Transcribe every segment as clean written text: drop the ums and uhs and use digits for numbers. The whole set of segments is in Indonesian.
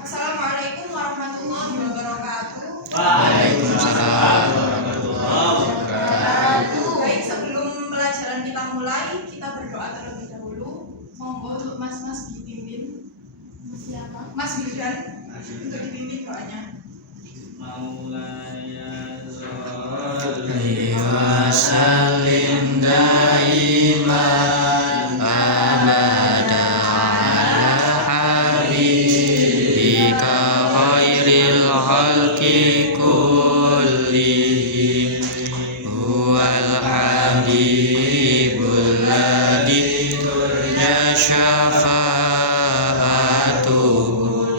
Assalamualaikum warahmatullahi wabarakatuh. Waalaikumsalam warahmatullahi wabarakatuh. Baik, sebelum pelajaran kita mulai, kita berdoa terlebih dahulu. Monggo untuk mas-mas dipimpin. Siapa? Mas Wildan untuk dipimpin doanya. Maulaya sholli wa sallim daiman abada ala habibika khairil khalqi kullihim huwal habibul ladzi turja syafa'atuhu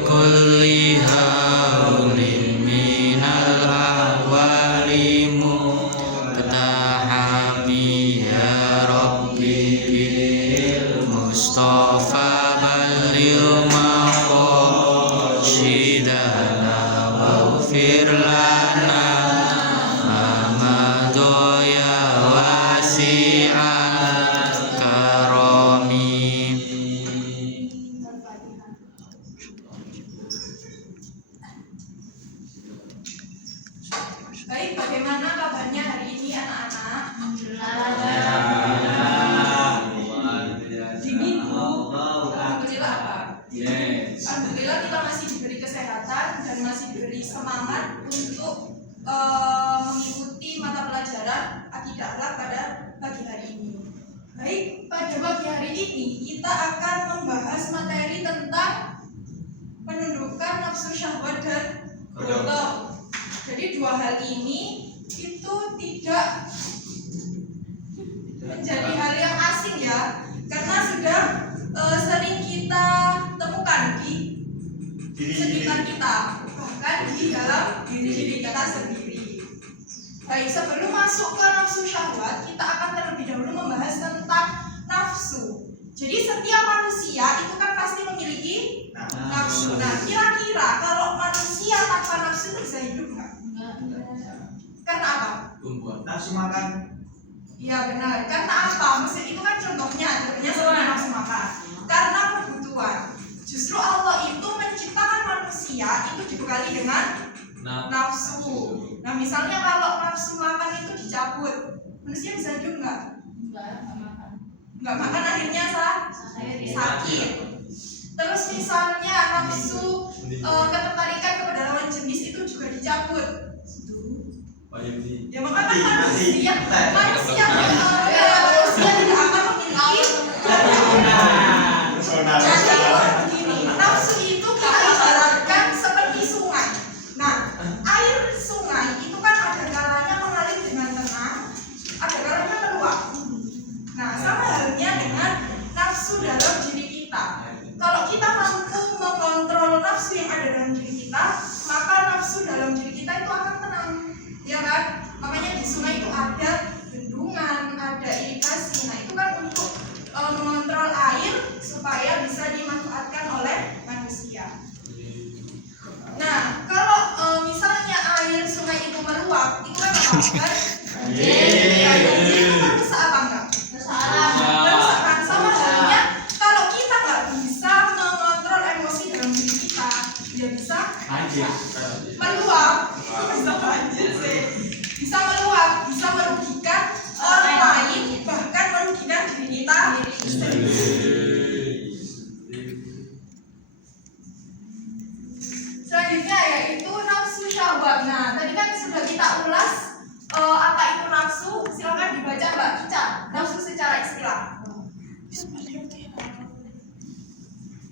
kulli haulin minal ahwalimu ketahami ya rabbi bil mustafa balil maqasidana waghfir lana amadoya wasi'at karami. Baik, bagaimana kabarnya hari ini anak-anak? Di minggu, alhamdulillah apa? Alhamdulillah kita masih diberi kesehatan dan masih diberi semangat untuk mengikuti mata pelajaran akidah akhlak pada pagi hari ini. Baik, pada pagi hari ini kita akan membahas materi tentang penundukan nafsu syahwat dan godong. Jadi dua hal ini itu tidak menjadi hal yang asing ya, karena sudah sering kita temukan di sekitar kita, bahkan di dalam diri kita sendiri. Baik, sebelum masuk ke nafsu syahwat, kita akan terlebih dahulu membahas tentang nafsu. Jadi setiap manusia itu kan pasti memiliki nafsu. Nah, kira-kira kalau manusia tanpa nafsu itu bisa hidup nggak? Karena apa? Nafsu makan. Iya benar. Karena apa? Maksud itu kan contohnya seperti nafsu makan. Karena kebutuhan. Justru Allah itu menciptakan manusia itu dibekali dengan nafsu. Nah, misalnya kalau nafsu makan itu dicabut, manusia bisa hidup nggak? Nggak makan akhirnya sakit. Terus misalnya nafsu ketertarikan kepada lawan jenis itu juga dicabut. Ya maka kan manusia tidak akan memiliki begini. Nafsu itu kita ibaratkan seperti sungai. Nah, air sungai itu kan ada kalanya mengalir dengan tenang, ada kalanya meluap. Nah, sama halnya dengan nafsu dalam diri kita. Kalau kita mampu mengontrol nafsu yang ada dalam diri kita, maka nafsu dalam diri kita itu akan tenang, ya kan? Makanya di sungai itu ada bendungan, ada irigasi. Nah, itu kan untuk mengontrol air supaya bisa dimanfaatkan oleh manusia. Nah, kalau misalnya air sungai itu meluap, itu kan apa? Jadi itu merusak apa enggak? Merusak kan? Sama halnya kalau kita nggak bisa mengontrol emosi dalam diri kita, dia bisa meluap. Bisa banjir sih. Bisa meluap, bisa merugikan orang lain, bahkan merugikan diri kita sendiri. Selanjutnya yaitu nafsu syahwat. Nah, tadi kan sudah kita ulas apa itu nafsu. Silakan dibaca Mbak Ica, nafsu secara istilah.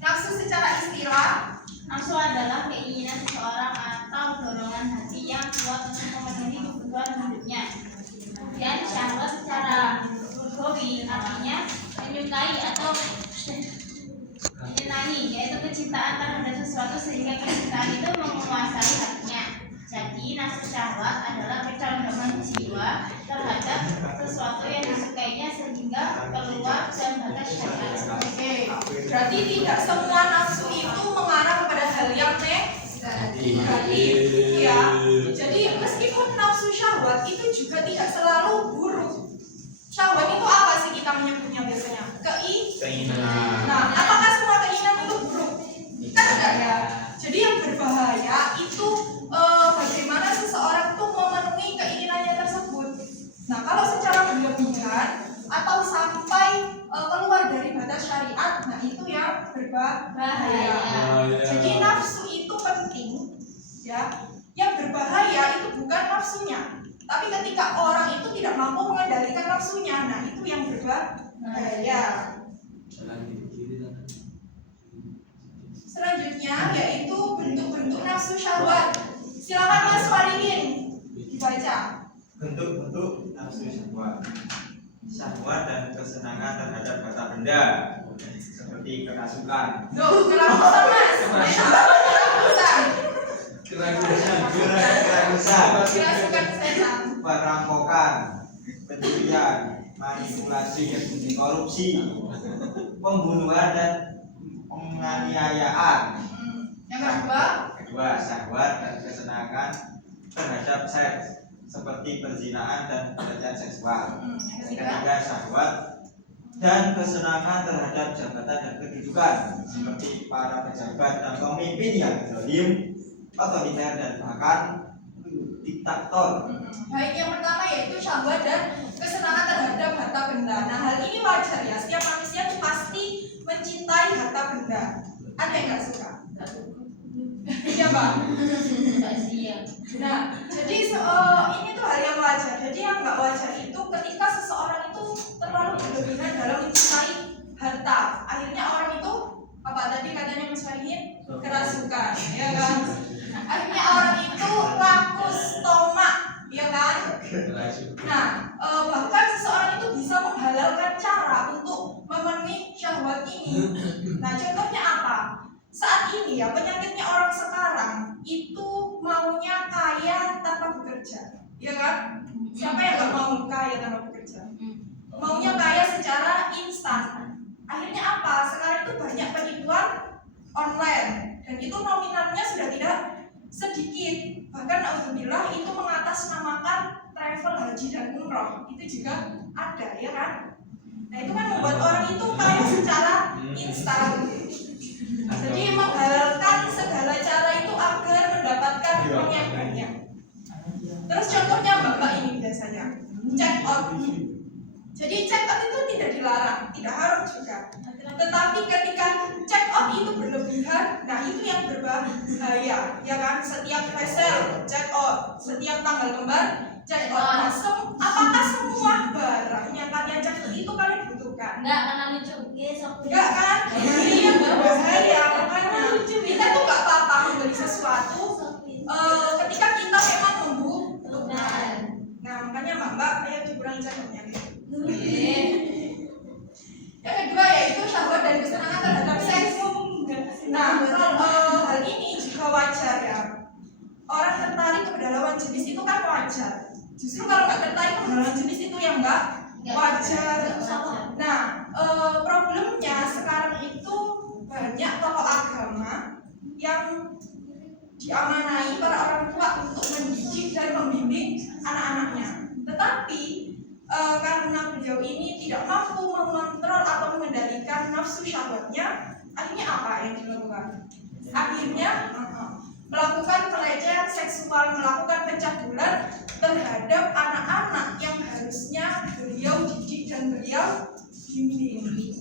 Nafsu secara istilah, nafsu adalah keinginan seseorang atau dorongan hati yang kuat untuk memenuhi kebutuhan hidupnya. Kemudian syahwat secara lugawi artinya menyukai atau menyenangi, yaitu kecintaan terhadap sesuatu sehingga kecintaan itu menguasai hatinya. Jadi nafsu syahwat adalah kecondongan jiwa terhadap sesuatu yang disukainya sehingga keluar dan batas syariat. oke. Berarti tidak semua nafsu itu mengarah kepada hal yang negatif, ya. Jadi meskipun nafsu syahwat itu juga tidak selalu buruk. Syahwat itu apa sih kita menyebutnya biasanya? Keinginan. Nah, apakah semua Bahaya. Jadi nafsu itu penting, ya. Yang berbahaya itu bukan nafsunya, tapi ketika orang itu tidak mampu mengendalikan nafsunya, nah itu yang berbahaya. Selanjutnya yaitu bentuk-bentuk nafsu syahwat. Silakan Mas Warihin dibaca. Bentuk-bentuk nafsu syahwat. Syahwat dan kesenangan terhadap harta benda seperti kerasukan, Duh, kerakusan Mas. Kerakusan. Kerasukan setan. perampokan, pencurian, manipulasi, korupsi, pembunuhan dan penganiayaan. Yang Kedua, syahwat dan kesenangan terhadap seks seperti perzinaan dan pelecehan seksual. yang ketiga. Ketiga, syahwat dan kesenangan terhadap jabatan dan kedudukan seperti para pejabat dan pemimpin yang zalim, otoriter dan bahkan diktator. Baik, yang pertama yaitu syahwat dan kesenangan terhadap harta benda. Nah, hal ini wajar ya. Setiap manusia pasti mencintai harta benda. Ada yang nggak suka? Iya, Pak. Nah, jadi ini tuh hal yang wajar. Jadi yang nggak wajar itu ketika seseorang itu terlalu berlebihan dalam mencintai harta. Akhirnya orang itu apa tadi katanya Mas Fahid? Kerasukan, ya kan? Akhirnya orang itu rakus tomak, ya kan? Nah, bahkan seseorang itu bisa menghalalkan cara untuk memenuhi syahwat ini. Nah, contohnya apa? Saat ini ya, penyakitnya orang sekarang itu maunya kaya tanpa bekerja, ya kan? Siapa yang gak mau kaya tanpa bekerja? Maunya kaya secara instan. Akhirnya apa? Sekarang itu banyak penipuan online dan itu nominalnya sudah tidak sedikit. Bahkan alhamdulillah itu mengatasnamakan travel haji dan umroh. Itu juga ada, ya kan? Nah, itu kan membuat orang itu kaya secara instan. Jadi menghalalkan segala cara itu agar mendapatkan uang yang banyak. Terus contohnya Bapak ini biasanya check out. Jadi check out itu tidak dilarang, tidak haram juga. Tetapi ketika check out itu berlebihan, nah itu yang berbahaya, ya kan? Setiap flash sale check out, setiap tanggal kembar check out. Nah, apakah semua barang yang kalian check out itu kalian butuhkan? Enggak, karena lucu. Enggak kan? Ini yang berbahaya. Makanya kita tuh nggak apa-apa membeli sesuatu ketika kita memang membutuhkan. Nah, makanya Mbak, ayo dikurangi ceknya. Yang kedua yaitu syahwat dan kesenangan terhadap seks. Nah, hal ini juga wajar ya. Orang tertarik kepada lawan jenis itu kan wajar. Justru kalau nggak tertarik kepada lawan jenis itu yang nggak wajar. Nah, problemnya sekarang itu banyak tokoh agama yang diamanai para orang tua untuk mendidik dan membimbing anak-anaknya. Tetapi karena beliau ini tidak mampu mengontrol atau mengendalikan nafsu syahwatnya, akhirnya apa yang dilakukan? Akhirnya melakukan pelecehan seksual, melakukan pencabulan terhadap anak-anak yang harusnya beliau didik dan beliau bimbing.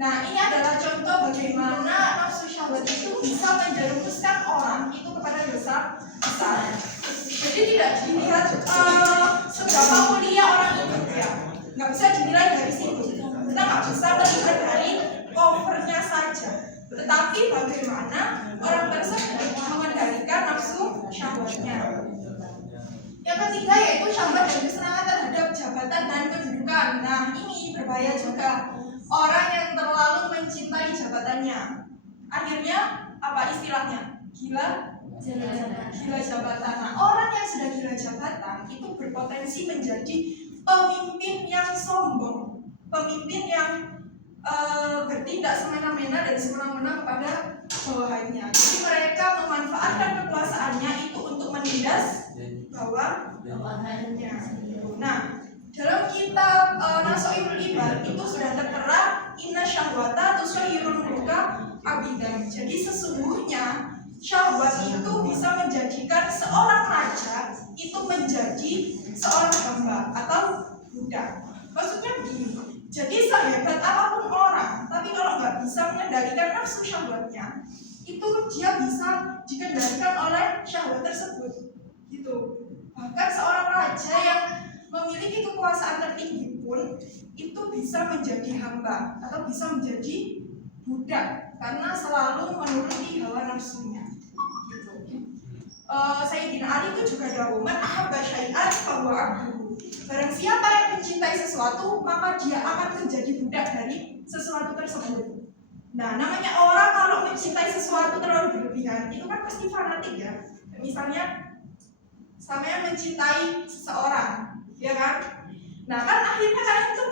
Nah, ini adalah contoh bagaimana nafsu syahwat itu bisa menjerumuskan orang itu kepada dosa besar. Jadi tidak dilihat seberapa mulia orang itu ya, nggak bisa dinilai dari situ. Kita nggak bisa melihat dari covernya saja, tetapi bagaimana orang tersebut mengendalikan nafsu syahwatnya. Yang ketiga yaitu syahwat dan kesenangan terhadap jabatan dan kedudukan. Nah, ini berbahaya juga. Orang yang terlalu mencintai jabatannya, akhirnya apa istilahnya? Gila jabatan. Nah, orang yang sudah gila jabatan itu berpotensi menjadi pemimpin yang sombong, pemimpin yang bertindak semena-mena dan semena-mena kepada bawahannya. Jadi mereka memanfaatkan kekuasaannya itu untuk menindas bawahannya. Nah, dalam kitab Nasoirul Ibad itu sudah tertera inna syahwata tusyahirul mulka abidan. Jadi sesungguhnya syahwat itu bisa menjadikan seorang raja itu menjadi seorang hamba atau budak. Maksudnya begini, jadi sehebat apapun orang, tapi kalau nggak bisa mengendalikan nafsu syahwatnya itu dia bisa dikendalikan oleh syahwat tersebut gitu. Bahkan seorang raja yang memiliki kekuasaan tertinggi pun itu bisa menjadi hamba atau bisa menjadi budak karena selalu menuruti hawa nafsunya gitu. Sayyidina Ali itu juga dawuh, man ahabba syai'an fahuwa abduhu. Barang siapa yang mencintai sesuatu, maka dia akan menjadi budak dari sesuatu tersebut. Nah, namanya orang kalau mencintai sesuatu terlalu berlebihan, itu kan pasti fanatik ya. Misalnya, sampean mencintai seseorang, ya kan? Nah, kan akhirnya kalian itu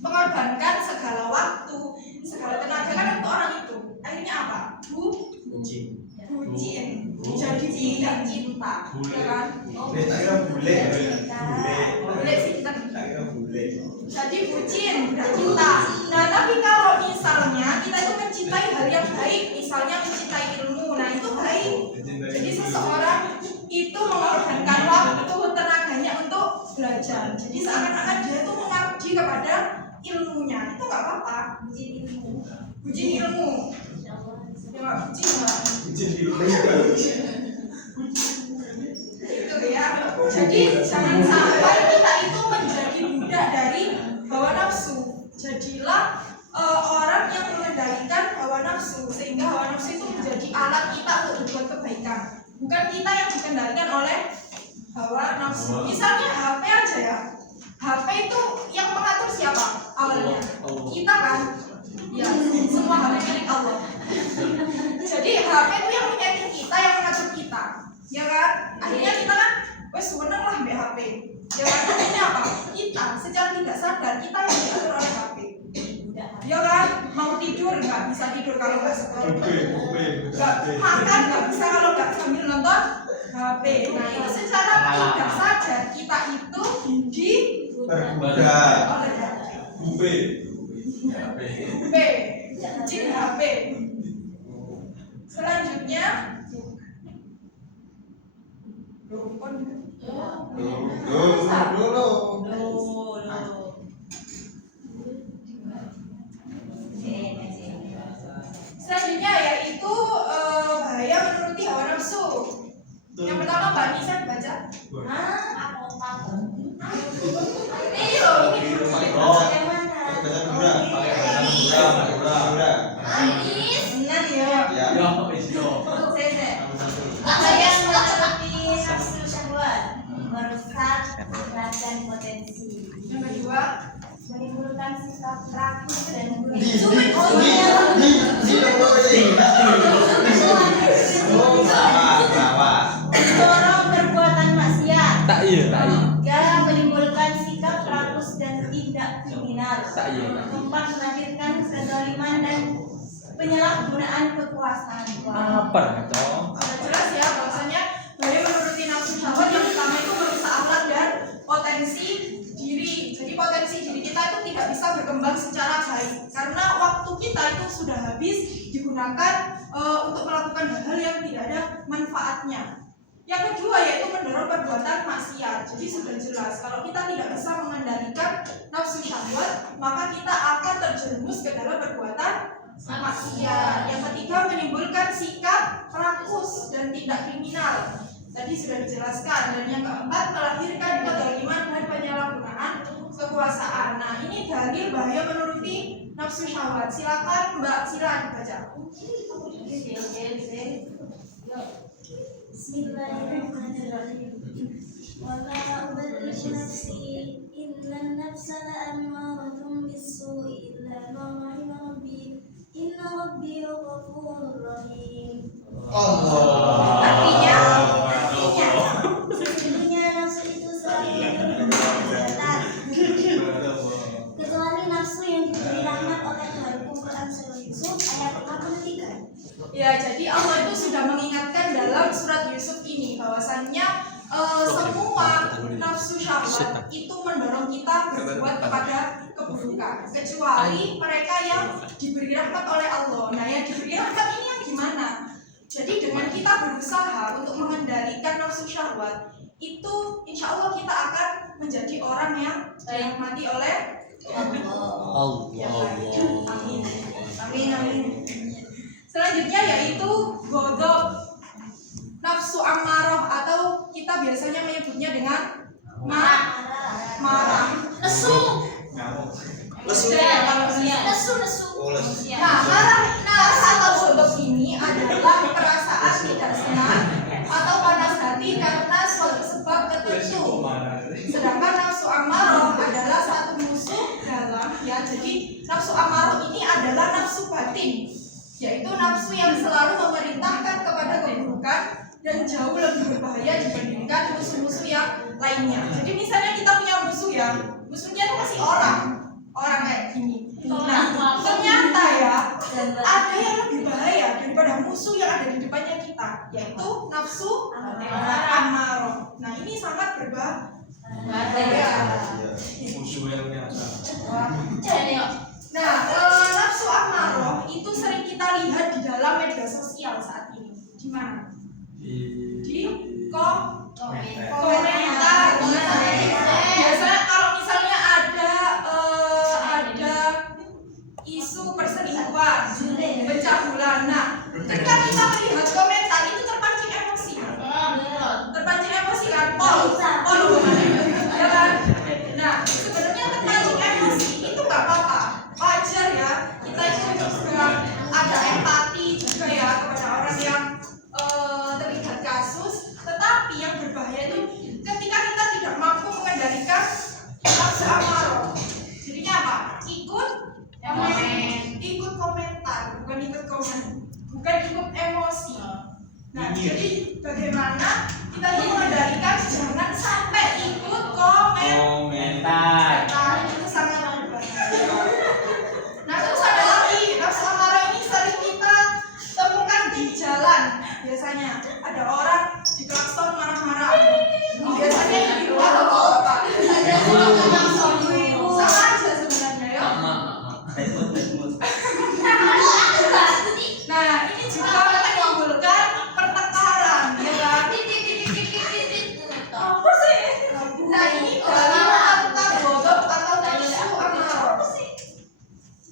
mengorbankan segala waktu, segala tenaga kan untuk orang itu. Akhirnya apa? Bucin. Jadi tidak cinta, ya kan? Bule sih kita. Jadi bucin, tidak cinta. Nah, tapi kalau misalnya kita itu mencintai hal yang baik, misalnya mencintai ilmu, nah itu baik. Jadi seseorang itu mengorbankan waktu, tenaganya untuk belajar. Jadi seakan-akan dia itu mengabdi kepada ilmunya, itu nggak apa-apa. Bucin ilmu. Ya nggak bucin lah. Itu ya. Jadi jangan sampai kita itu menjadi budak dari hawa nafsu. Jadilah orang yang mengendalikan hawa nafsu sehingga hawa nafsu itu menjadi alat kita untuk berbuat kebaikan. Bukan kita yang dikendalikan oleh hawa nafsu. Misalnya HP aja ya. HP itu yang mengatur siapa awalnya? Kita kan? Ya, semua HP milik Allah. Jadi HP itu yang menyeting kita, yang mengatur kita. Ya kan? Akhirnya kita kan wes seneng lah ambil HP. Ya kan? Akhirnya apa? Kita secara tidak sadar kita yang diatur oleh HP. Ya kan? Mau tidur nggak bisa tidur kalau nggak scroll. Nggak makan nggak bisa kalau nggak sambil nonton HP. Nah itu secara tidak sadar kita itu Berbudak. oleh HP. Jin HP. Selanjutnya selanjutnya yaitu bahaya menuruti hawa nafsu. Yang pertama Mbak Nisa baca. Ini loh, ini yang mana? Benar ya. Apa yang menuruti nafsu syahwat, merusak berat dan potensi. Yang kedua, Menimbulkan sikap rakus dan mendorong perbuatan maksiat. Tiga, menimbulkan sikap rakus dan tidak kriminal. Keempat, melahirkan kezaliman dan penyalahgunaan kekuasaan. sudah jelas ya bahwasanya bahaya menuruti nafsu syahwat yang pertama itu merusak akhlak dan potensi diri. Jadi potensi diri kita itu tidak bisa berkembang secara baik karena waktu kita itu sudah habis digunakan untuk melakukan hal-hal yang tidak ada manfaatnya. Yang kedua yaitu mendorong perbuatan maksiat. Jadi sudah jelas kalau kita tidak bisa mengendalikan nafsu syahwat maka kita akan terjerumus ke dalam perbuatan maksiat. Yang ketiga menimbulkan sikap rakus dan tidak kriminal. Tadi sudah dijelaskan. Dan yang keempat melahirkan kezaliman dan penyalahgunaan kekuasaan. Nah ini dalil bahaya menuruti nafsu syahwat. Silakan Mbak Sila dibaca. Bismillahirrahmanirrahim. Wala ubarri'u nafsi innan nafsa la'ammaratun bis-su'i illa ma rahima rabbi inna rabbi ghafurur rahim. Artinya Sesungguhnya nafsu itu selalu kejahatan kecuali nafsu yang diberi rahmat oleh Tuhanku. Quran surah Yusuf ayat 53. ya jadi Allah itu sudah mengingatkan dalam surat Yusuf ini bahwasannya semua nafsu syahwat itu mendorong kita berbuat kepada keburukan kecuali mereka yang diberi rahmat oleh Allah. Nah yang diberi rahmat ini yang gimana? Jadi dengan kita berusaha untuk mengendalikan nafsu syahwat itu insya Allah kita akan menjadi orang yang dirahmati oleh Allah. Amin. Amin, amin. Selanjutnya yaitu ghadab, nafsu ammaroh atau kita biasanya menyebutnya dengan marah. Lesu. Nah, marah atau ghadab ini adalah perasaan tidak senang atau panas hati karena suatu sebab tertentu. Sedangkan nafsu ammaroh adalah satu musuh dalam, ya. Jadi nafsu ammaroh ini adalah nafsu batin, yaitu nafsu yang selalu memerintahkan kepada keburukan dan jauh lebih berbahaya dibandingkan musuh-musuh yang lainnya. Jadi misalnya kita punya musuh, ya, musuhnya itu masih orang kayak gini. Nah, ternyata ya ada yang lebih bahaya daripada musuh yang ada di depannya kita, yaitu nafsu ammaroh. Nah, ini sangat berbahaya. Nah, nafsu ammaroh itu sering kita lihat di dalam media sosial saat ini. Di mana? Di komentar. Biasanya kalau misalnya ada isu perselingkuhan, pencabulan. Nah, ketika kita melihat komentar itu terpancing emosi. Terpancing emosi kan? Ya kan? Nah, sebenarnya terpancing emosi itu nggak apa-apa, wajar ya. Kita itu juga ada empati juga ya kepada orang yang terlibat kasus. Tetapi yang berbahaya itu ketika kita tidak mampu mengendalikan nafsu ammaroh. Jadinya apa? Ikut komentar, bukan ikut emosi. Nah, jadi bagaimana kita itu mengendalikan jangan sampai ikut komentar. Itu sangat berbahaya. Nah, terus ada lagi, nafsu ammaroh ini sering kita temukan di jalan. Biasanya ada orang di klakson marah-marah. Biasanya ibu atau bapak. Sama aja sebenarnya ya. Nah, ini juga menimbulkan pertengkaran, ya kan? Apa sih? Nah, ini adalah tentang ghadab atau nafsu ammaroh.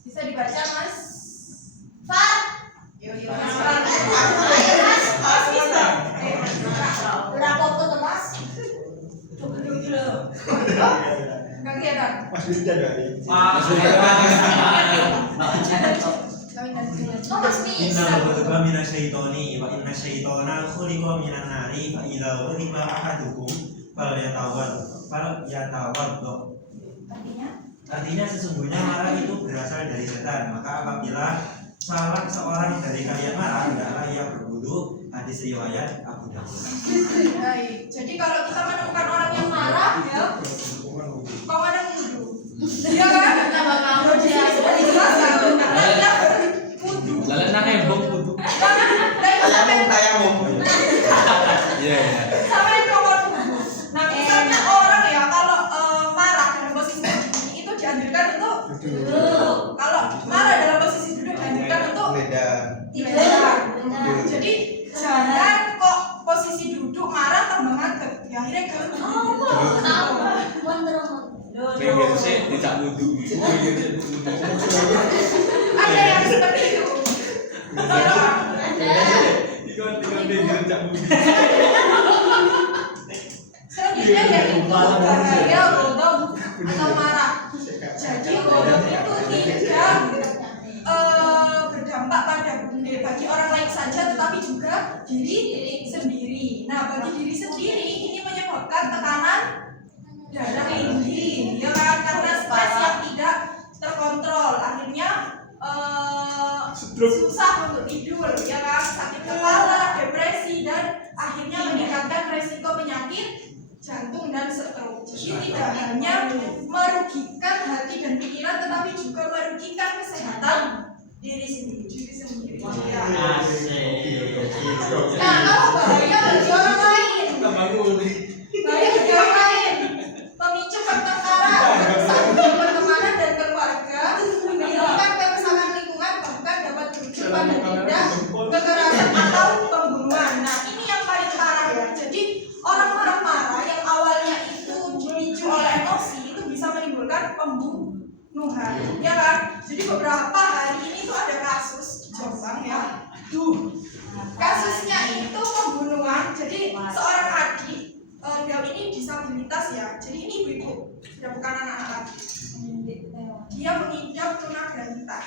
Bisa dibaca, Mas? Fat. Mas Fat. Mas bisa. Berapa foto, Mas? Enggak kelihatan. Inna ghadaba minasyaitoni wa inna syaitona khuliqa minan nari fa idza ghadiba ahadukum falyatawaddo. Artinya sesungguhnya marah itu berasal dari setan. Maka apabila salah seorang dari kalian marah, hendaklah ia berwudu. Hadis riwayat Abu Dawud. Baik. Jadi kalau kita menemukan orang yang marah, ya, kau ada wudu. Iya kan? Di sini sudah dijelaskan. Kita wudu. Lalu nang embong kudu. Sampai nomor wudu. Nah, misalnya orang ya kalau marah dalam posisi begini itu dianjurkan untuk duduk. Kalau marah dalam posisi duduk dianjurkan untuk tidur. Jadi jangan kok posisi duduk marah tambah ngadeg. Ya akhirnya ada yang seperti itu. Selanjutnya yaitu bahaya ghadab atau marah. Jadi ghadab itu tidak berdampak pada bagi orang lain saja, tetapi juga diri sendiri. Nah, bagi diri sendiri ini menyebabkan tekanan darah tinggi, ya kan? Karena stres yang tidak terkontrol, akhirnya susah untuk tidur, ya kan? Sakit kepala, depresi, dan akhirnya meningkatkan resiko penyakit jantung dan stroke. Jadi tidak hanya merugikan hati dan pikiran, tetapi juga merugikan kesehatan diri sendiri. Ya. Nah, kalau bahaya bagi orang lain, bahaya bagi orang lain, pemicu pertengkaran, kerusakan pertemanan dan keluarga, menyebabkan kerusakan lingkungan, bahkan dapat berujung pada tindak kekerasan atau pembunuhan. Nah, ini yang paling parah ya. Jadi orang marah-marah yang awalnya itu dipicu oleh emosi itu bisa menimbulkan pembunuhan, ya kan? Jadi beberapa hari ini tuh ada jelas ya. Jadi ini ibu-ibu, sudah bukan anak-anak lagi. Dia mengidap tunagrahita.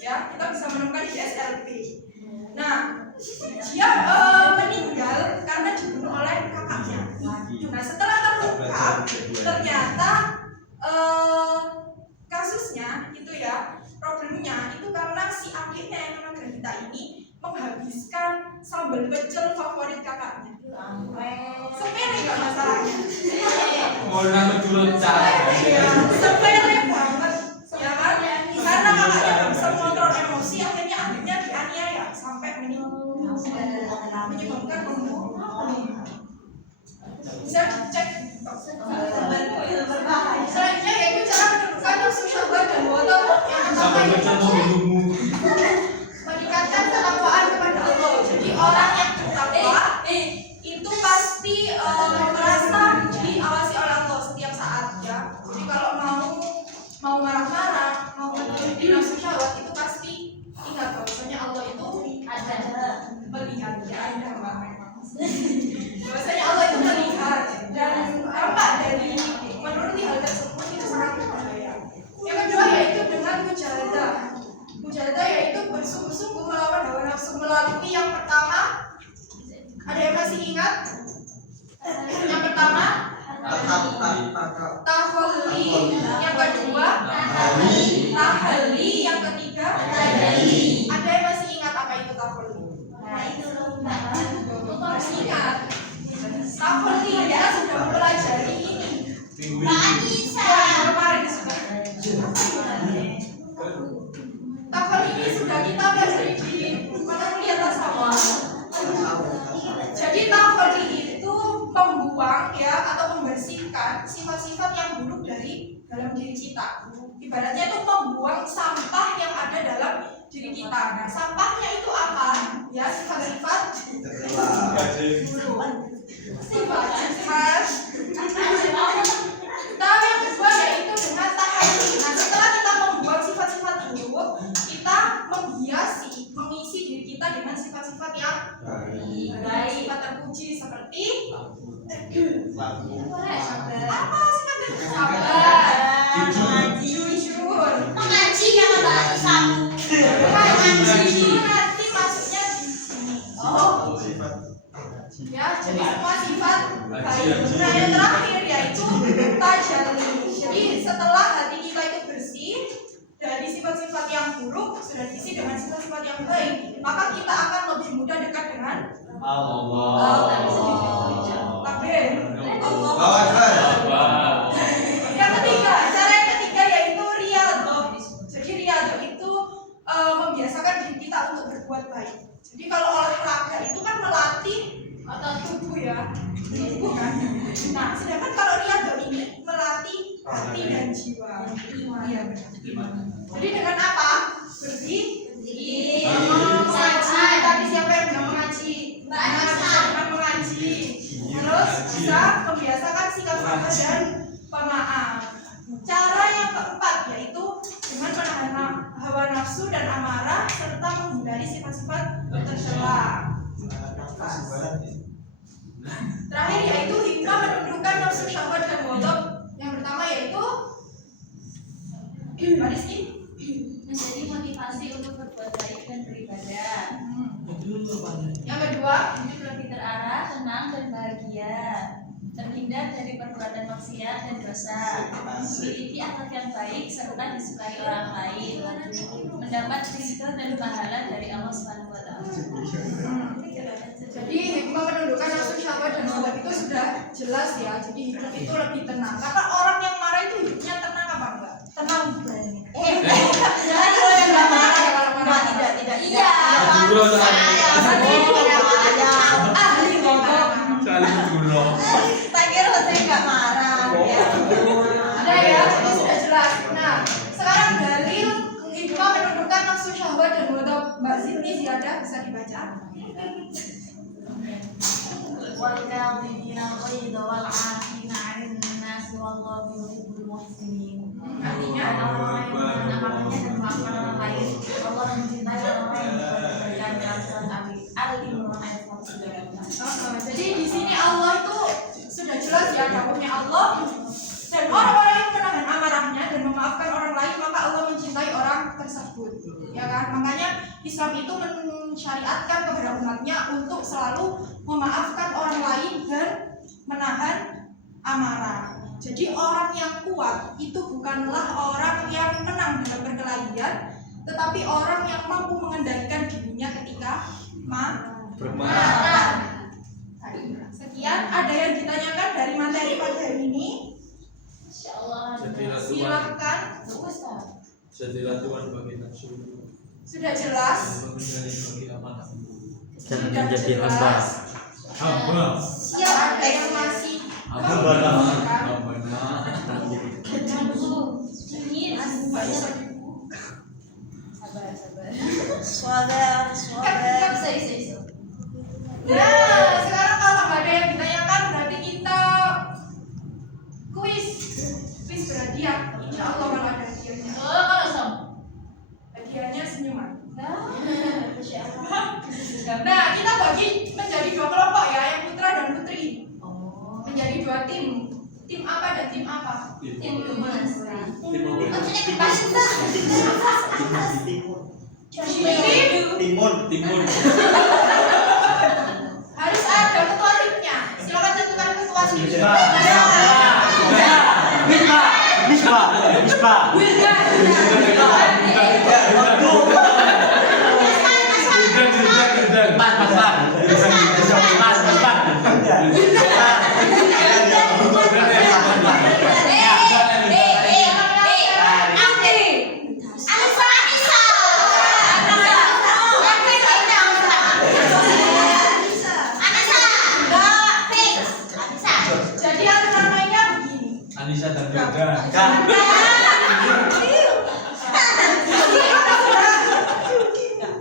Ya, kita bisa menemukan di SLP. Nah, dia meninggal karena dibunuh oleh kakaknya. Nah, setelah terungkap, ternyata kasusnya itu ya, problemnya itu karena si adiknya yang tunagrahita ini menghabiskan sambal pecel favorit kakaknya. Sepele nggak masalahnya? Sepele banget, ya kan? Karena kakaknya nggak bisa mengontrol emosi, akhirnya adiknya dianiaya sampai meninggal, menyebabkan bunuh. Bisa dicek. Selanjutnya yaitu cara menentukan nafsu syahwat dan bodoh yang pertama meningkatkan ketakwaan kepada Allah. Jadi orang yang bertakwa itu pasti merasa diawasi oleh Allah setiap saat ya. Jadi kalau mau marah-marah, mau menuruti nafsu syahwat itu pasti ingat bahwasanya Allah itu ada melihat ya, ada memang. Bahwasanya Allah itu melihat dan dampak dari menuruti hal tersebut itu sangat berbahaya. Yang kedua yaitu dengan mujahadah. Mujahadah yaitu bersungguh-sungguh melawan hawa nafsu melalui yang pertama. Ada yang masih ingat? Yang pertama taholli, yang kedua tahalli, yang ketiga tahalli. Ada yang masih ingat apa itu taholli? Masih ingat? Taholli ya, sudah mempelajari ini. Kemarin sudah. Taholli ini sudah kita pelajari di Manulia Tasawuf. Jadi taholli itu membuang ya atau membersihkan sifat-sifat yang buruk dari dalam diri kita. Ibaratnya itu membuang sampah yang ada dalam diri kita. Nah, sampahnya itu apa? Ya, sifat-sifat buruk. Sifat-sifat. Nah, yang kedua yaitu dengan tahalli. Nah, setelah kita membuang sifat-sifat buruk, kita mengisi diri kita dengan sifat-sifat yang baik, sifat terpuji seperti apa sifat terpuji? Sabar, jujur, mengaji kan ada satu. Mengaji nanti masuknya di sini. Oh, ya, jadi semua sifat baik. Nah, yang terakhir yaitu tajalli. Jadi setelah hati kita itu bersih dari sifat-sifat yang buruk sudah diisi dengan sifat-sifat yang baik, maka kita akan lebih mudah dekat dengan Allah. Takbir. Yang ketiga, cara yang ketiga yaitu riyadhah. Jadi riyadhah itu membiasakan diri kita untuk berbuat baik. Jadi kalau olahraga itu kan melatih otot tubuh ya, tubuh kan. Nah, sedangkan kalau riyadhah ini melatih hati dan jiwa. Iya benar. Jadi dengan apa? Mengaji. Tadi siapa yang bilang mengaji? Dengan mengaji. Terus bisa membiasakan sikap sabar dan pemaaf. Cara yang keempat yaitu dengan menahan hawa nafsu dan amarah serta menghindari sifat-sifat tercela. Terakhir yaitu hingga menundukkan nafsu syahwat dan ghadab. Yang pertama yaitu menjadi motivasi untuk berbuat baik dan beribadah. Yang kedua Hidup lebih terarah, tenang dan bahagia. Terhindar dari perbuatan maksiat dan dosa. Memiliki akhlak yang baik serta disukai orang lain. Mendapat rizki dan pahala dari Allah Subhanahu wa Ta'ala. Jadi hikmah menundukkan nafsu syahwat dan ghadab itu sudah jelas ya. Jadi hidup itu lebih tenang. Karena orang yang marah itu hidupnya tenang apa enggak? Tenang banget. Jangan kalau yang enggak marah ya kalau marah. Tidak. Iya. Ahli ngomong. Tak kira saya enggak marah. Ada ya, jadi sudah jelas. Nah, sekarang dalil hikmah menundukkan nafsu syahwat dan ghadab. Mbak Siti Ziyadah bisa dibaca. والكاظمين الغيظ والعافين عن الناس والله يحب المحسنين. Artinya Allah memaafkan orang lain. Allah mencintai orang lain. Al-Imran ayat 49. jadi di sini tersebut, ya kan? Makanya Islam itu mensyariatkan kepada umatnya untuk selalu memaafkan orang lain dan menahan amarah. Jadi orang yang kuat itu bukanlah orang yang menang dalam perkelahian, tetapi orang yang mampu mengendalikan dirinya ketika marah. Sekian, ada yang ditanyakan dari materi pada hari ini? Silahkan. Jadilah Tuhan bagi nafsu. Sudah jelas? Jangan menjadi hamba. Hamba. Siap, ada yang masih Hamba. Sabar. Nah, sekarang kalau nggak ada yang ditanyakan berarti kita kuis berhadiah. Insya Allah kalau ada hadiahnya. Hadiahnya senyuman. Nah, kita bagi menjadi 2 kelompok ya, yang putra dan putri. Menjadi 2 tim. Tim apa dan tim apa? Tim Timun. Harus ada ketua timnya. Silakan tentukan ketua tim. Jadi aturan mainnya begini. Anissa dan Jordan.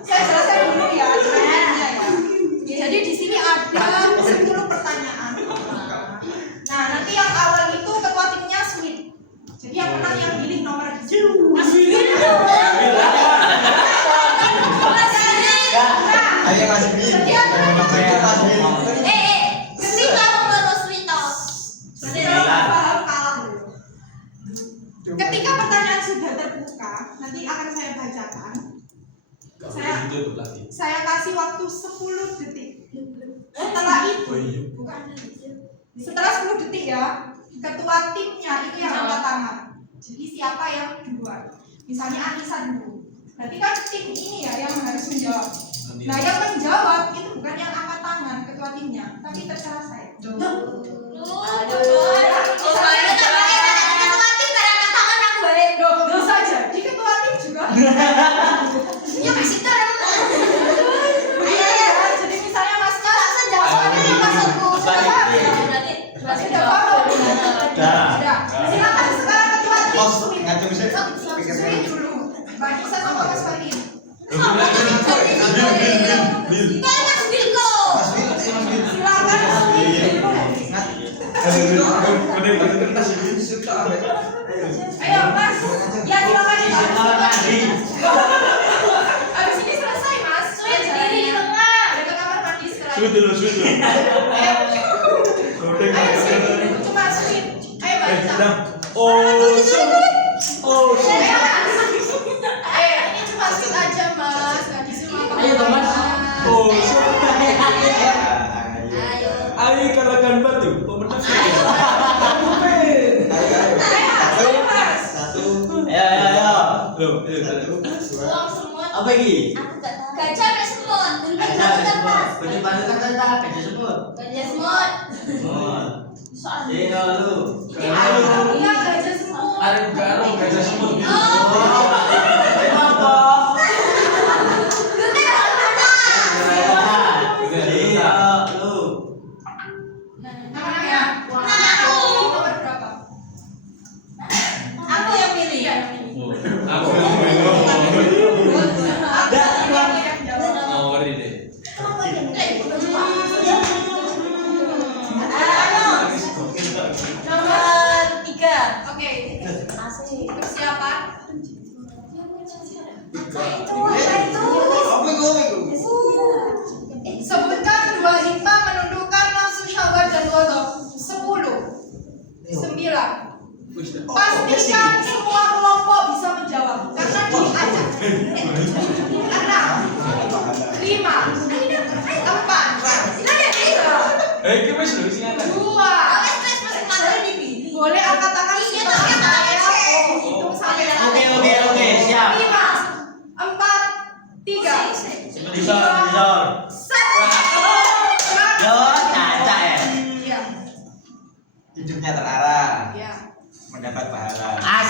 Saya jelaskan dulu ya aturannya ya. Jadi di sini ada 10 pertanyaan. Nah, nanti yang awal itu ketua timnya Sweet. Jadi yang menang yang pilih nomor 7. Ayo kasih bil. Paham kalah. Ketika pertanyaan sudah terbuka, nanti akan saya bacakan. Saya kasih waktu 10 detik. Setelah itu, setelah 10 detik ya, ketua timnya itu yang angkat tangan. Jadi siapa yang duluan? Misalnya Anissa dulu. Berarti kan tim ini ya yang harus menjawab. Nah, yang menjawab itu bukan yang angkat tangan ketua timnya, tapi terserah saya. Bisa jadi ketua tim juga. Jadi misalnya Mas sudah paham? Sudah. Silakan sekarang ketua tim Sweet dulu. Mbak Nisa sama Mas Farid. Silakan Ayo Mas. Ya silakan ya. Habis ini selesai Mas. Sweet berdiri di tengah. Ada ke kamar mandi sekarang. Sweet dulu. Ayo sini. Cuma Sweet. Ayo Mbak Nisa. Ini cuma Sweet aja Mas. Nggak disuruh apa-apa. Ayo kalahkan batu. Pemenang. Ayo Mas. Uang semut. Apa ini? Gajah sampai semut. Gajah semut. Gajah semut. Iya lu. Iya gajah semut. Arep garong gajah semut. Iya lu. Namanya? Namaku. Nomor berapa? Aku yang pilih. Iya, yang ini. Aku yang jawab. nomor ini. Nomor 3. Oke. Persiapan. Sebutkan 2 hikmah menundukkan nafsu syahwat dan ghadab. 10. 9. Pastikan semua kelompok bisa menjawab karena diajak.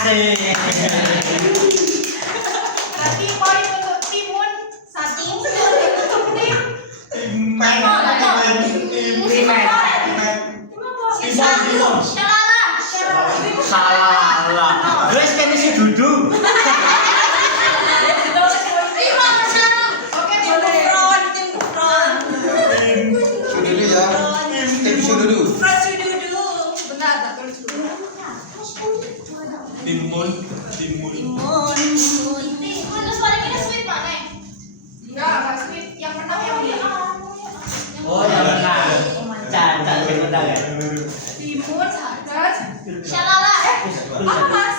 Asik. Berarti poin untuk Timun 1 untuk tim Salah. Wes kene si Dudu. Oke, tim Kufron. Sududu ya. Tim Sududu. Sududu. Benar, tak tulis dulu. Timun. Untuk suara kita sweet mana? Enggak sweet. Yang menang yang ini. Oh, ya benar. Cacat sing menang ya. Timun dan Shalala. apa Mas?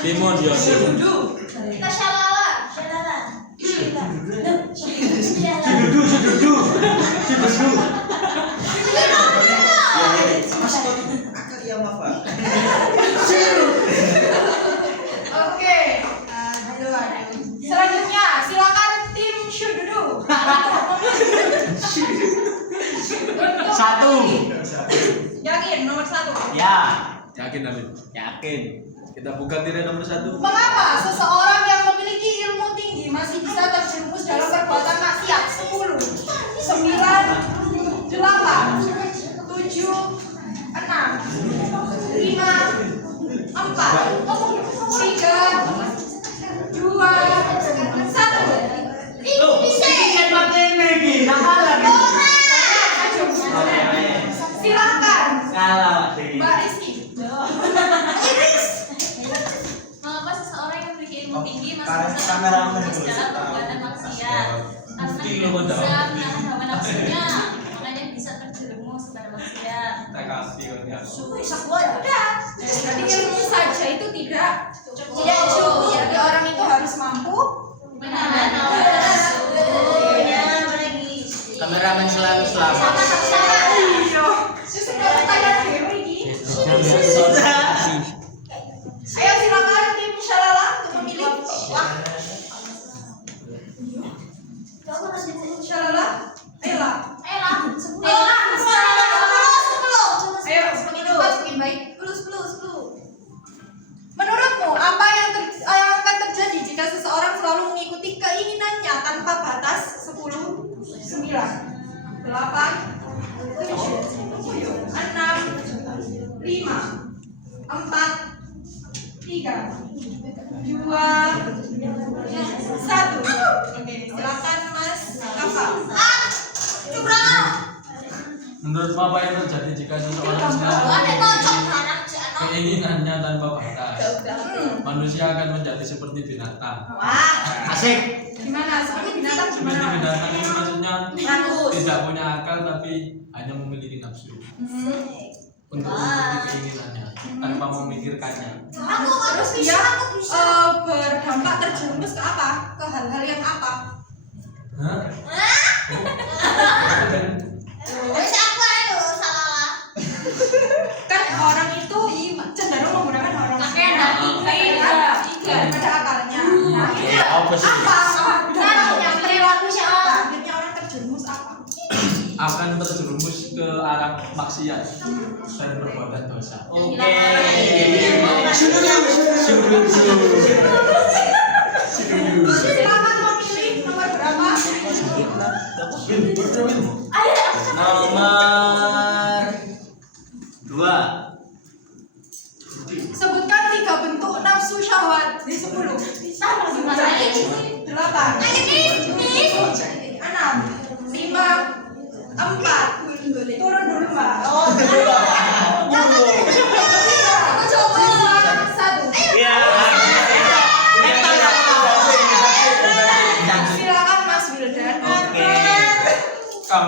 Timun ya. Sududu. Kita shalala. Shalala. Mas kok akal ya maaf. Oke. Selanjutnya silakan tim Sududu. Satu. Yakin nomor 1. Ya, Yakin Amin? yakin. Kita buka tirai nomor 1. Mengapa seseorang yang memiliki ilmu tinggi masih bisa terjerumus dalam perbuatan maksiat? 10, 9, 8, 7, 6, 5, 4, 3, 2, 1. Silakan Kalah Dewi. Mbak Rizky. Mengapa seseorang yang memiliki ilmu tinggi masih Kamera- bisa kameramen terjerumus dulu. dalam perbuatan maksiat? Karena tidak bisa menahan hawa nafsunya, makanya bisa terjerumus pada maksiat. Kita kasih ya. Udah. Berarti ilmu saja itu tidak cukup. Jadi orang itu harus mampu Menahan hawa nafsu. Kameramen selalu selamat. Iya. Justru kalau tanya Dewi ini. Ayo silakan tim Shalala untuk memilih. Shalala. Ayolah. Ayo semakin cepat semakin baik. 10. Menurutmu apa yang akan terjadi jika seseorang selalu mengikuti keinginannya tanpa batas? 10, 9, 8, 7, 6, 5, 4, 3, 2, 1. Oke, silakan Mas Kafa. Menurut apa yang terjadi jika seseorang memiliki keinginannya tanpa batas? Manusia akan menjadi seperti binatang. Wah, Asik. gimana? Seperti binatang Seperti gimana? binatang itu maksudnya Rakus. tidak punya akal tapi hanya memiliki nafsu untuk mengikuti keinginannya tanpa memikirkannya. Terus dia berdampak terjerumus ke apa? Ke hal-hal yang apa? Hah? Kan orang itu cenderung menggunakan hormon daripada akalnya. Nah, itu Apa sih? yang perilaku siapa? Akhirnya orang terjerumus apa? Akan terjerumus ke arah maksiat dan perbuatan dosa. Oke. Silakan memilih nomor berapa? Nomor 2. Sebutkan 3 bentuk nafsu syahwat di 10. 8, 6, 5, 4. Turun dulu Mbak. Coba 1. Ya. Silakan Mas Wildan. Oke.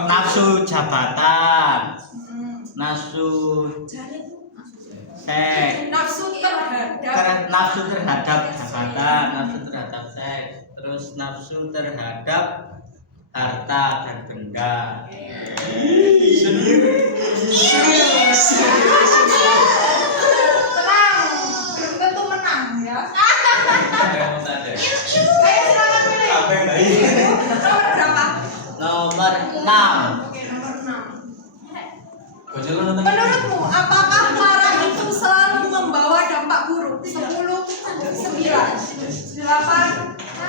Nafsu jabatan. Nafsu seks. Nafsu terhadap Nafsu terhadap jabatan, nafsu terhadap seks, terus nafsu terhadap harta dan benda. tenang, belum tentu menang ya. Ada yang mau tanya? Ayo silakan pilih. Nomor berapa? Nomor 6. Oke, nomor 6. Gojek lo nonton? Menurutmu, apakah marah itu selalu membawa dampak buruk? 8,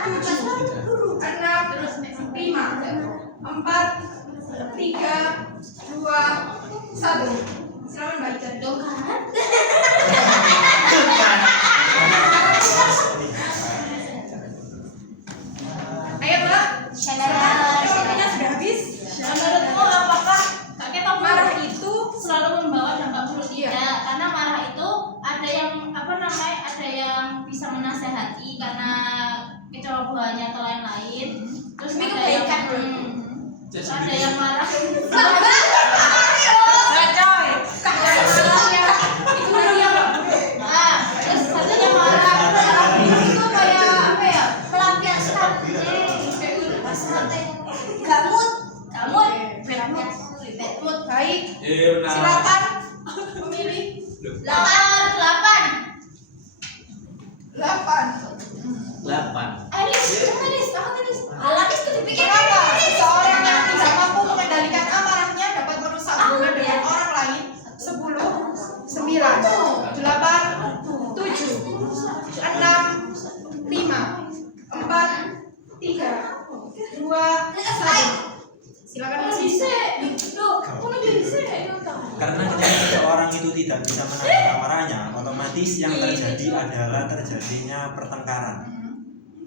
7, 6, 5, 4, 3, 2, 1. Silakan Mbak Ica. Ayo Mbak. Waktunya sudah habis. Menurutmu apakah kakek Tom Marah itu selalu membawa dampak buruk? Iya. Tidak, karena marah itu ada yang ada yang bisa menasehati karena kecerobohannya atau lain-lain. Terus Demi ada yang kebaikan. ada yang marah. Nggak coy. Itu tadi yang terus satunya marah. Itu kayak apa ya? Melampiaskan gamut Bad mood. Baik. Benar. Silakan memilih 8. 8. Alis tuh dipikir Kenapa seseorang yang tidak mampu mengendalikan amarahnya dapat merusak hubungan dengan orang lain? 10, 9, 8, 7, 6, 5, 4, 3, 2, 1. Silakan Karena ketika seseorang itu tidak bisa menahan amarahnya, otomatis yang terjadi adalah terjadinya pertengkaran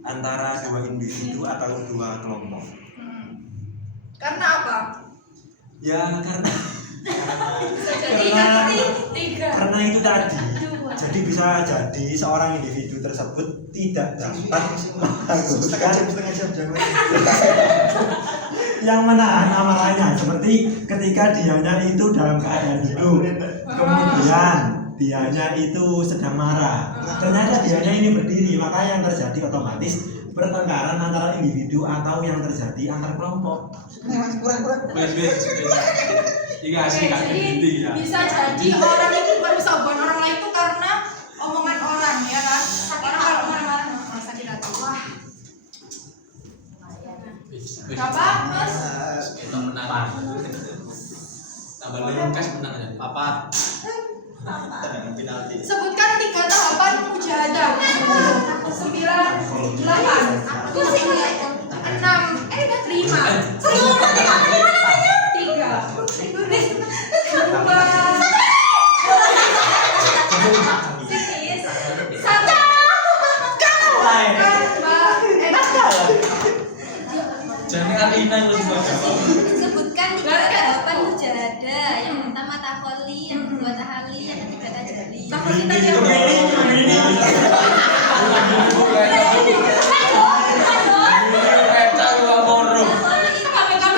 antara dua individu atau dua kelompok. Karena apa? Ya karena Tiga. karena itu tadi. Jadi bisa jadi seorang individu tersebut tidak dapat melakukan yang menahan amarahnya, seperti ketika dianya itu dalam keadaan duduk, kemudian dianya itu sedang marah, ternyata dianya ini berdiri, maka yang terjadi otomatis pertengkaran antara individu atau yang terjadi antar kelompok. Jadi bisa jadi orang itu merusak hubungan orang lain itu karena omongan orang, ya kan? Orang kalau marah-marah sakit hati. Wah. Berapa, Mas? Kita menang. Tambah lengkap menang aja. Papa. Sebutkan 3 tahapan mujahadah. 9, 8, 6, 5. Sebelum nanti kamu di mana namanya? 3, 2, 1. Jangan Alina lu semua jawab. Sebutkan 3 tahapan mujahadah. Yang pertama taholi, yang kedua tahali, yang ketiga tajali. Taholi tajali. Taholi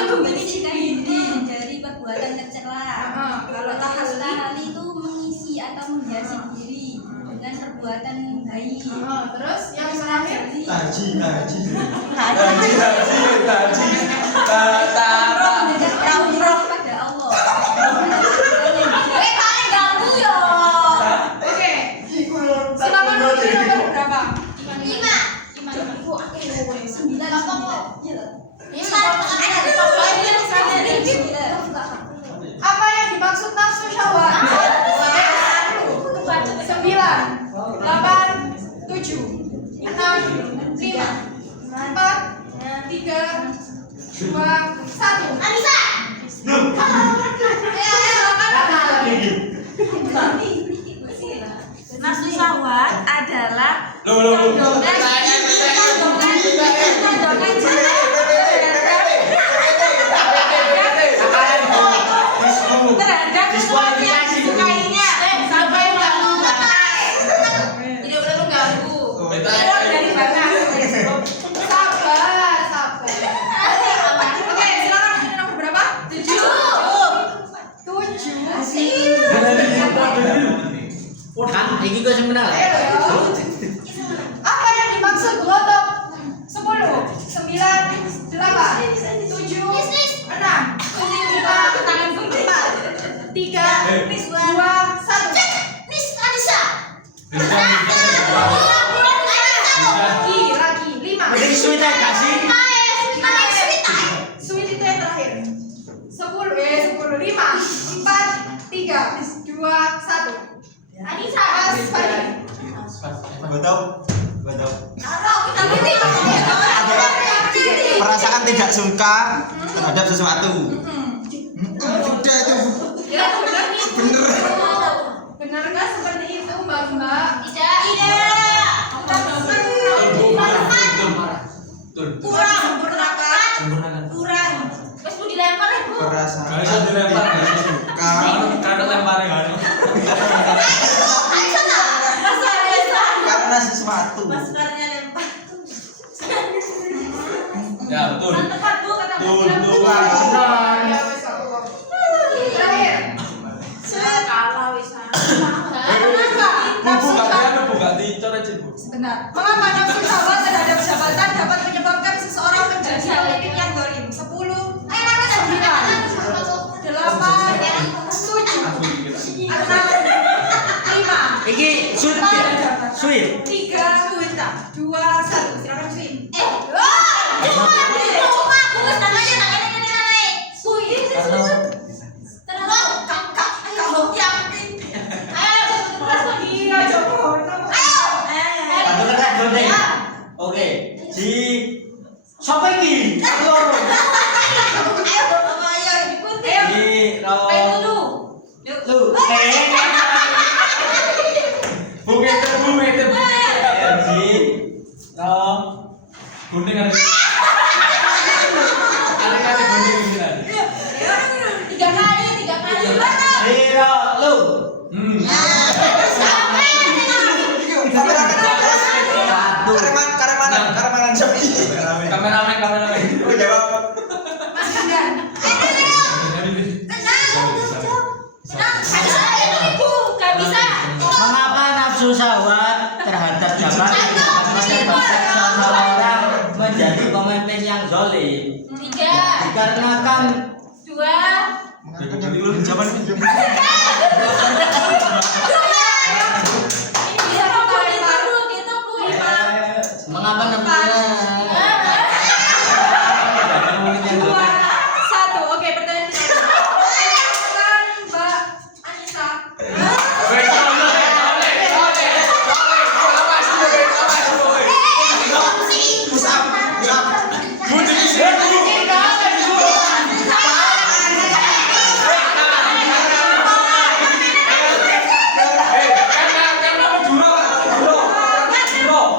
itu menyisikan diri dari perbuatan tercela. Kalau tahali itu mengisi atau menghiasi diri dengan perbuatan baik. Terus yang terakhir? Taji. Umroh pada Allah. Paling ganggu yo. Oke. Silakan memilih nomor berapa? 9. Apa yang dimaksud nafsu syahwat? 9, 8, 7, 6, 5, 4, 3, 2, 1. Anissa. Nafsu syahwat adalah Terhadap sesuatu yang disukainya. Sampai nggak mulai. Tidak boleh lu ganggu. Keluar dari batas. Sabar. Oke, silakan pilih nomor berapa? 7. Iki kok semenal. Apa yang dimaksud godok? 10, 9, 8, 7, 6, 5, 4, 3, 2, 1. Lagi 5. Mending suwita kasih. Sweet itu yang terakhir. 10, 5, 4, 3, 2, 1. Anissa, Mas Fadi. Betul. Taruh Perasaan tidak suka terhadap sesuatu. Sudah itu. Ya benar nih. Bener. Benarkah seperti itu Mbak? Tidak. Kurang sempurnakan. Sempurnakan. Kurang. Terus mau dilempar ya Bu? Perasaan Gak bisa dilempar. suka Karena lempar ya. karena sesuatu. Maskernya lempar. Ya betul. Tepat Bu kata Mas Betul, Ilham. betul. Terakhir. Kalah wis. Buka dicoret sih Bu. Benar. Mengapa nafsu syahwat terhadap jabatan dapat menyebabkan seseorang menjadi pemimpin yang zalim? 10, 9, 8, 7, 5, Iki sweet ya? Sweet. 3, 2, 1. Silakan Swin. Cuma aku wis namanya tak ngene-ngene. Kamu yakin? Ayo terus lagi. Iya, coba. Satu kata jodeng. Oke. Di siapa iki? Loro. Di ro. Lu. Bukit. Di ro. Kuning ada. Ada kuning ini tadi. 3 kali. Di ro. Lu. Karemanan siapa ini? Kameramen. Aku jawab. Mas Kandan. Gak bisa. Mengapa nafsu syahwat terhadap jabatan menyebabkan seseorang menjadi pemimpin yang zalim? 3, Dikarenakan 2. Jawaban mengapa nafsu 2, 1. Oke, pertanyaan kita. Silakan Mbak Anissa.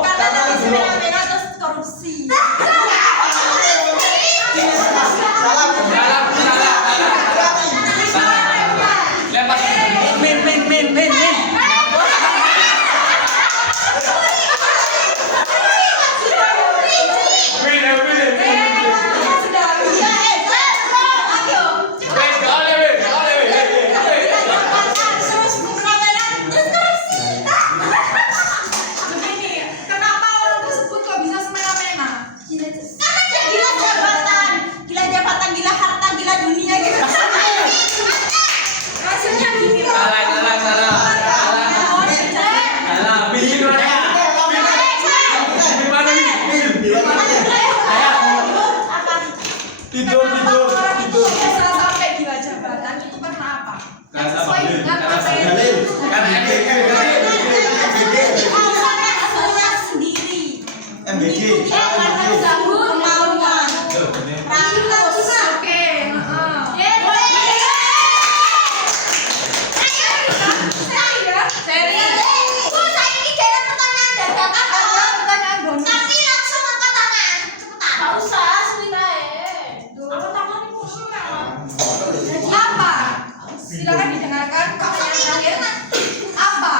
Karena tadi semena-mena terus korupsi. min. Begini, kenapa orang tersebut kok bisa semena-mena? Gila jabatan, gila harta, gila dunia gitu. Hasilnya gini loh. Salah. Bikin raya. Gimana nih? Tidur. Bisa sampai gila jabatan itu karena apa? Yang sesuai dengan apa yang MBG. Silakan didengarkan pertanyaan terakhir. Apa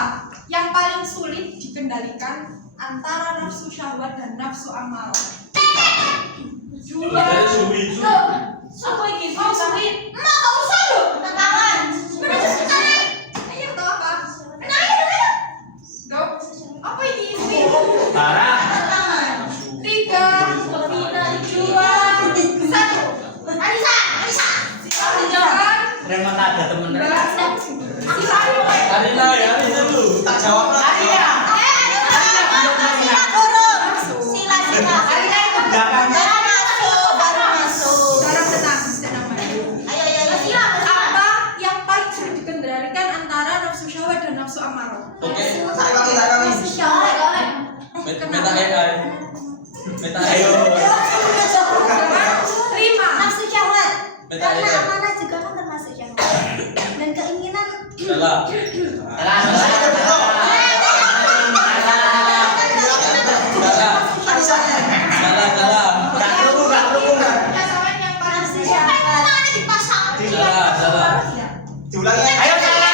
yang paling sulit dikendalikan antara nafsu syahwat dan nafsu amarah? Apa ini? Oh, sulit. Ayo, tahu apa? Dok, apa ini? Parah. 3, 2, 1. Silakan. Remote ada temen. Arina dulu. Tak jawab lagi. Sekarang tenang. Apa yang paling sulit dikendalikan antara nafsu syahwat dan nafsu amarah? Oke. Saya kaki. Meta AI. Beta Ayo. Lima. Nafsu syahwat. Beta Karena ayo. amarah juga kan termasuk syahwat. Dan keinginan Salah. Salah. Pasangan yang paling nafsu syahwat. Salah. Diulangi. Ayo salah.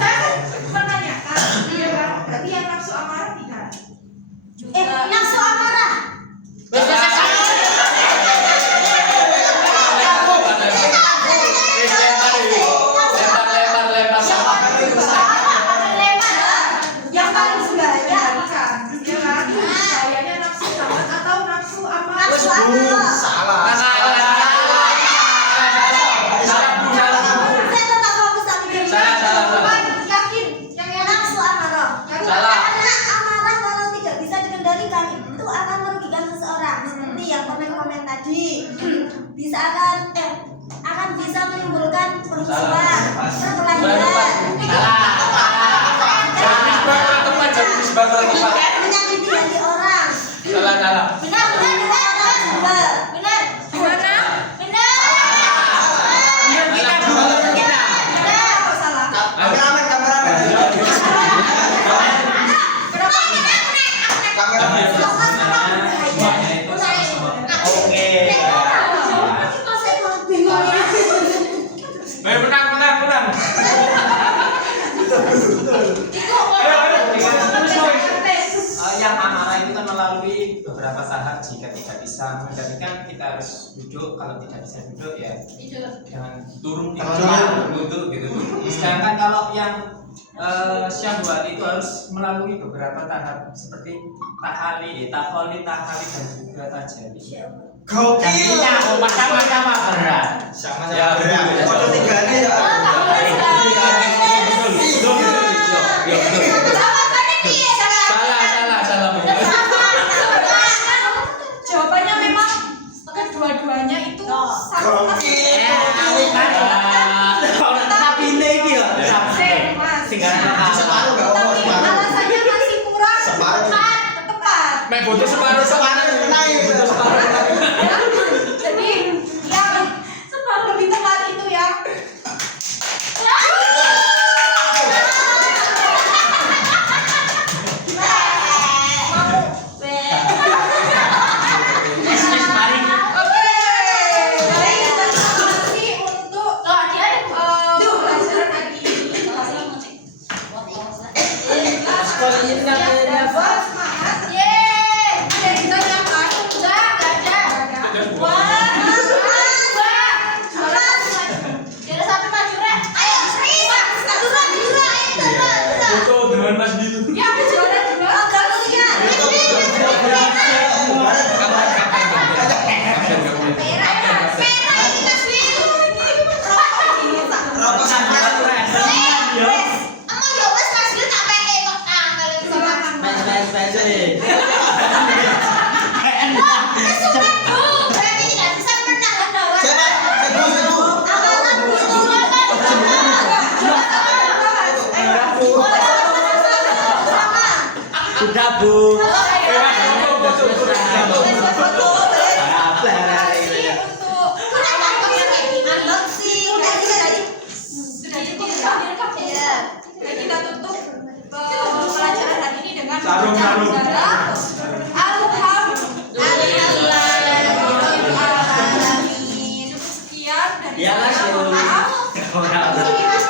Saya menanyakan, ya kan? Berarti yang nafsu amarah tidak? Nafsu amarah. Yang paling sebenarnya ya kan? Kayaknya nafsu syahwat atau nafsu amarah? Nafsu amarah. Salah. Saya tetap fokus tadi dari Yakin? Yang nafsu amarah. Salah. Karena amarah kalau tidak bisa dikendalikan itu akan merugikan seseorang. Seperti yang komen-komen tadi, bisa akan bisa menimbulkan permusuhan, perkelahian, menyakiti hati orang. Salah. Benar juga. Benar. Gimana? Benar. Atau salah? Kameramen. Menang. Yang amarah itu kan melalui beberapa tahap. Jika tidak bisa mengendalikan, kita harus duduk. Kalau tidak bisa duduk ya jangan turun duduk gitu. Sedangkan kalau yang syahwat itu harus melalui beberapa tahap seperti tahali, dan juga tajalli. Gokil. Sama-sama berat. Sama-sama berat. Foto tiganya ya. Salah. Jawabannya memang kedua-duanya itu sama. Tapi ini ya. Mas. Separuh gak apa Tapi alasannya masih kurang tepat. Mek butuh separuh. Ya, jadi yang lebih tepat itu yang Foto dengan Mas Bilu. Sudah Bu. kita tutup pelajaran hari ini dengan Sarung. Alhamdulillah. Sekian dari Ya, saya. Mas. Mohon maaf. Maaf.